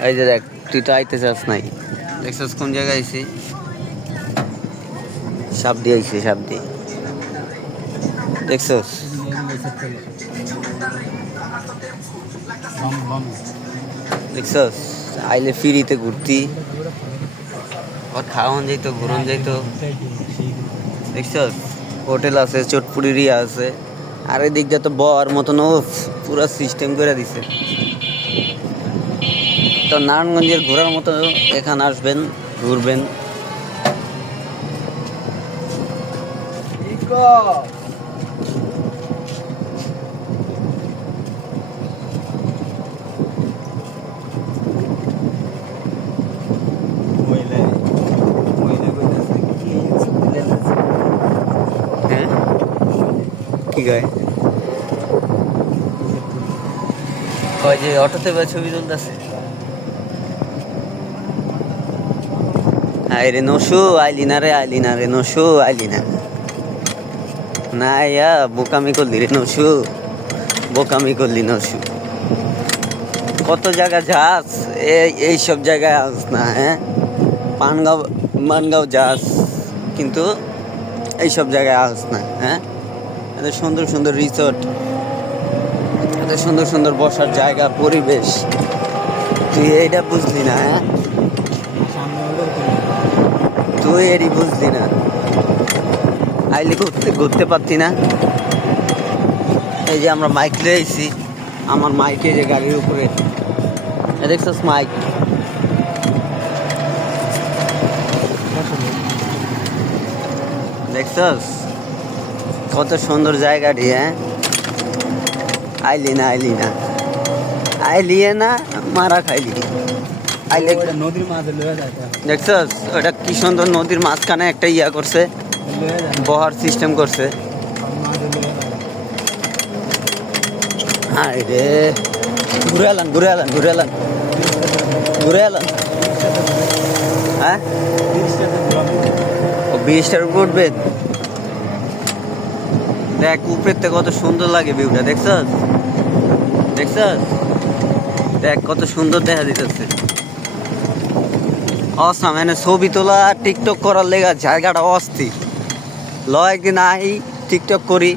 এই যে দেখ, তুই তো আইতে চাস নাই, দেখছিস কোন জায়গায় আইছি? সাপ দিয়ে আইছি, সাপ দিয়ে, দেখছিস? দেখছিস আইলে ফিরিতে ঘুরতি, আবার খাওয়ান যাইতো, ঘুরন যাইতো, দেখছিস? হোটেল আছে, চটপুরির আছে, আর এই দিকটা তো বর মতন পুরা সিস্টেম করে দিছে। তো নারায়ণগঞ্জের ঘোরার মতো এখানে আসবেন, ঘুরবেন। হ্যাঁ, কি গায় কয় যে অটোতে বা ছবি তুলতেছে। আরে নসু আইলি না রে, আইলি না রে নসু, আইলি না। না ইয়া বোকামি করলি রে নসু, বোকামি করলি নসু। কত জায়গা যাস, এইসব জায়গায় আস না। হ্যাঁ, পানগাঁও মানগাঁও যাস, কিন্তু এইসব জায়গায় আস না। হ্যাঁ, এত সুন্দর সুন্দর রিসোর্ট, এত সুন্দর সুন্দর বসার জায়গা, পরিবেশ, তুই এইটা বুঝলি না? হ্যাঁ, তুই এরই বুঝলি না, আইলি ঘুরতে ঘুরতে পারতি না? এই যে আমরা মাইক লিয়ে আইছি, আমার মাইকে যে গাড়ির উপরে দেখছস মাইক, দেখছস কত সুন্দর জায়গাটি? হ্যাঁ, আইলি না, আইলি না, আইলি না, মারা খাইলি। আইলে নদীর মাঝে লয়ে যায়, দেখছস ওটা কি সুন্দর, নদীর মাঝখানে একটা ইয়া করছে, বহার সিস্টেম করছে। হায় রে, ঘুরে এলাম, ঘুরে এলাম, ঘুরে এলাম, ঘুরে এলাম। হ্যাঁ, ও 20টার উপর উঠবে। দেখ উপরের থেকে কত সুন্দর লাগে ভিউটা, দেখছস? দেখছস, দেখ কত সুন্দর দেখা দিতেছে। অসাম, এনে ছবি তোলা টিকটক করার লেগা জায়গাটা অস্থির। লয় কি নাই টিকটক করি।